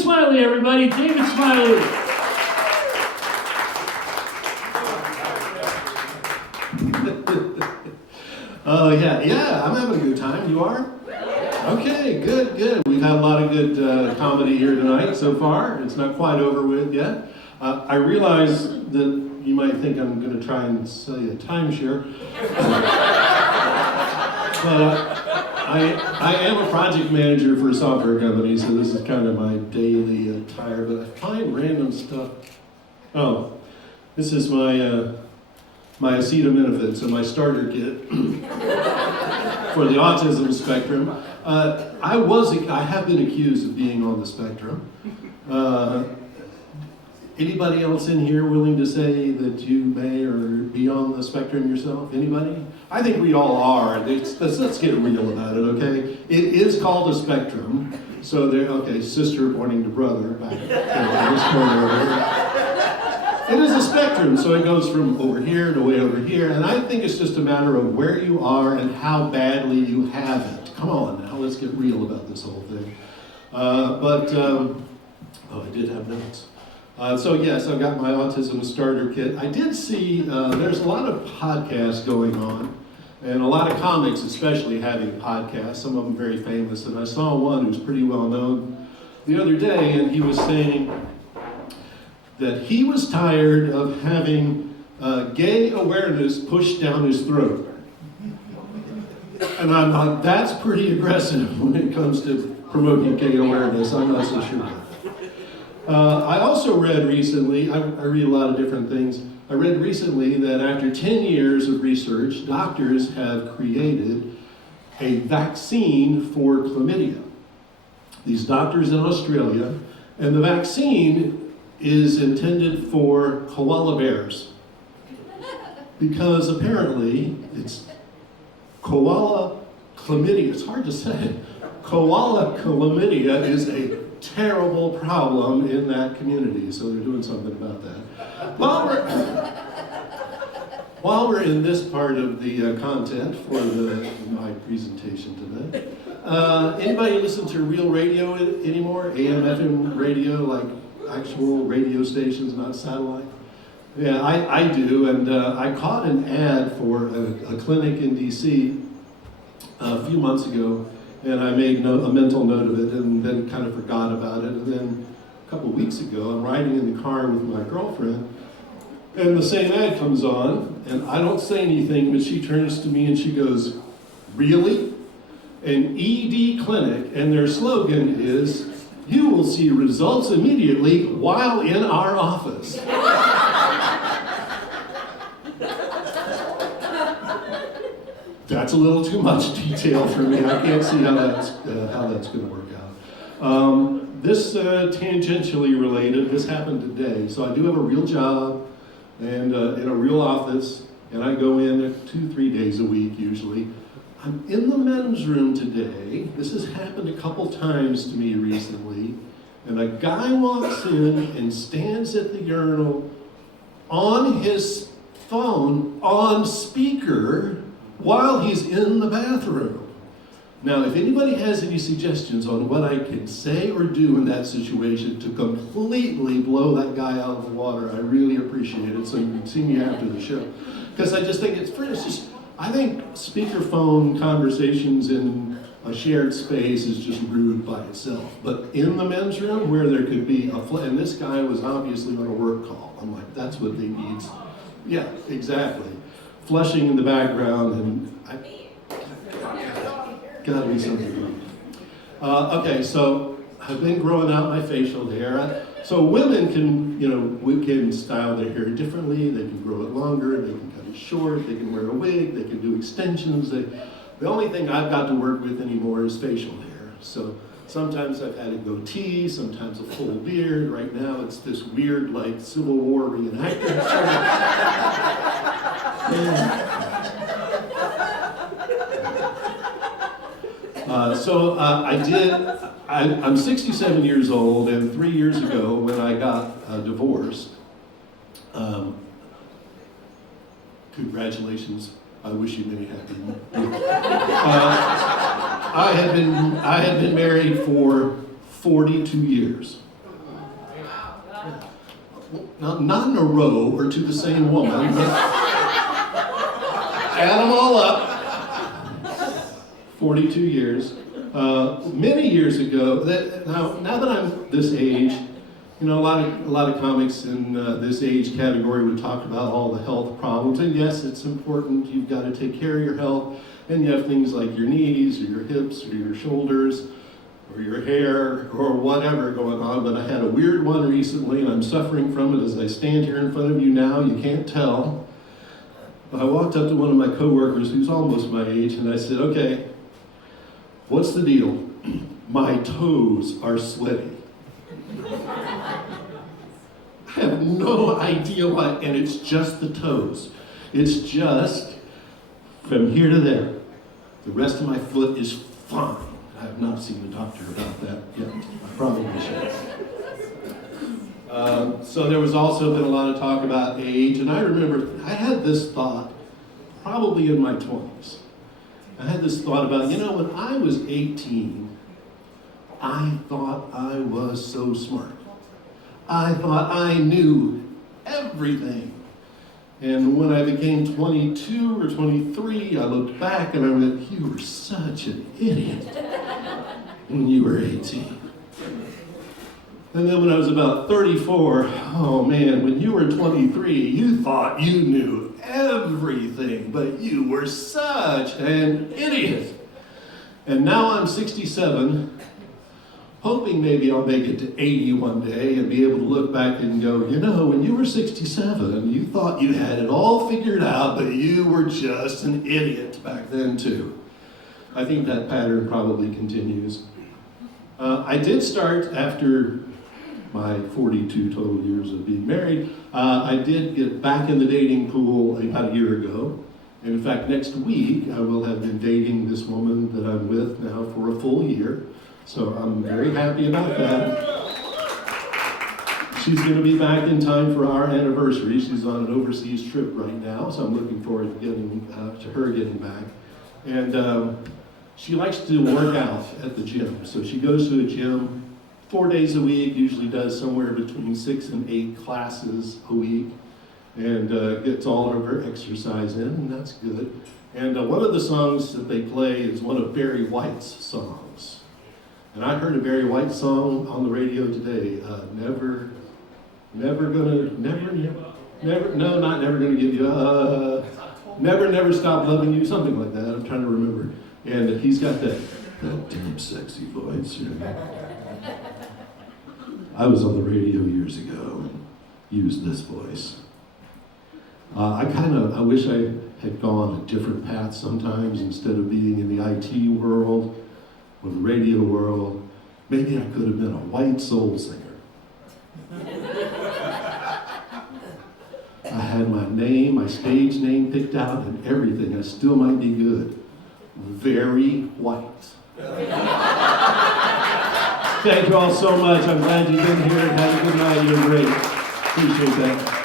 Smiley, everybody. David Smiley. Yeah, I'm having a good time. You are? Okay, good. We've had a lot of good comedy here tonight so far. It's not quite over with yet. I realize that you might think I'm going to try and sell you a timeshare. But I am a project manager for a software company, so this is kind of my daily attire. But I find random stuff. Oh, this is my acetaminophen, so my starter kit for the autism spectrum. I have been accused of being on the spectrum. Anybody else in here willing to say that you may or be on the spectrum yourself? Anybody? I think we all are. Let's get real about it, okay? It is called a spectrum. So sister pointing to brother back in this corner over here. It is a spectrum, so it goes from over here to way over here, and I think it's just a matter of where you are and how badly you have it. Come on now, let's get real about this whole thing. I did have notes. So yes, I've got my autism starter kit. I did see there's a lot of podcasts going on, and a lot of comics especially having podcasts, some of them very famous, and I saw one who's pretty well known the other day, and he was saying that he was tired of having gay awareness pushed down his throat. And I thought, that's pretty aggressive when it comes to promoting gay awareness. I'm not so sure. I also read recently, I read a lot of different things. I read recently that after 10 years of research, doctors have created a vaccine for chlamydia. These doctors in Australia, and the vaccine is intended for koala bears. Because apparently it's koala chlamydia. It's hard to say. Koala chlamydia is a terrible problem in that community, so they're doing something about that. While we're in this part of the content for my presentation today, anybody listen to real radio anymore? AM, FM radio, like actual radio stations, not satellite? Yeah, I do, and I caught an ad for a clinic in DC a few months ago, and I made a mental note of it and then kind of forgot about it. And then a couple of weeks ago, I'm riding in the car with my girlfriend, and the same ad comes on, and I don't say anything, but she turns to me and she goes, "Really? An ED clinic, and their slogan is, 'You will see results immediately while in our office.'" That's a little too much detail for me. I can't see how that's going to work out. This tangentially related. This happened today. So I do have a real job and in a real office, and I go in 2-3 days a week usually. I'm in the men's room today. This has happened a couple times to me recently, and a guy walks in and stands at the urinal on his phone on speaker while he's in the bathroom. Now, if anybody has any suggestions on what I can say or do in that situation to completely blow that guy out of the water, I really appreciate it. So you can see me after the show. Because I just think I think speakerphone conversations in a shared space is just rude by itself. But in the men's room where there could be and this guy was obviously on a work call. I'm like, that's what they need. Yeah, exactly. Flushing in the background, and gotta be something. Okay, so I've been growing out my facial hair. So women we can style their hair differently. They can grow it longer. They can cut it short. They can wear a wig. They can do extensions. The only thing I've got to work with anymore is facial hair. So sometimes I've had a goatee. Sometimes a full beard. Right now it's this weird, like, Civil War reenactment. I'm 67 years old, and 3 years ago when I got divorced, congratulations, I wish you many happy. I had been married for 42 years. not in a row or to the same woman, but add them all up. 42 years. Many years ago, now that I'm this age, you know, a lot of comics in this age category would talk about all the health problems, and yes, it's important. You've got to take care of your health, and you have things like your knees or your hips or your shoulders or your hair or whatever going on. But I had a weird one recently, and I'm suffering from it as I stand here in front of you now. You can't tell. I walked up to one of my coworkers who's almost my age, and I said, "Okay, what's the deal?" "My toes are sweaty." I have no idea why, and it's just the toes. It's just from here to there. The rest of my foot is fine. I have not seen a doctor about that yet. I probably should. So there was also been a lot of talk about age, and I remember I had this thought probably in my 20s. I had this thought about, when I was 18, I thought I was so smart. I thought I knew everything. And when I became 22 or 23, I looked back and I went, "You were such an idiot when you were 18. And then when I was about 34, oh man, when you were 23, you thought you knew everything, but you were such an idiot." And now I'm 67, hoping maybe I'll make it to 80 one day and be able to look back and go, when you were 67, you thought you had it all figured out, but you were just an idiot back then too. I think that pattern probably continues. I did start after my 42 total years of being married. I did get back in the dating pool about a year ago. And in fact, next week I will have been dating this woman that I'm with now for a full year. So I'm very happy about that. She's going to be back in time for our anniversary. She's on an overseas trip right now, so I'm looking forward to her getting back. And she likes to work out at the gym. So she goes to a gym 4 days a week, usually does somewhere between 6 and 8 classes a week, and gets all of her exercise in, and that's good. And one of the songs that they play is one of Barry White's songs. And I heard a Barry White song on the radio today, never stop loving you, something like that. I'm trying to remember. And he's got that damn sexy voice. I was on the radio years ago and used this voice. I wish I had gone a different path sometimes instead of being in the IT world or the radio world. Maybe I could have been a white soul singer. I had my name, my stage name picked out and everything. I still might be good. Very white. Thank you all so much. I'm glad you've been here. Have a good night. You're great. Appreciate that.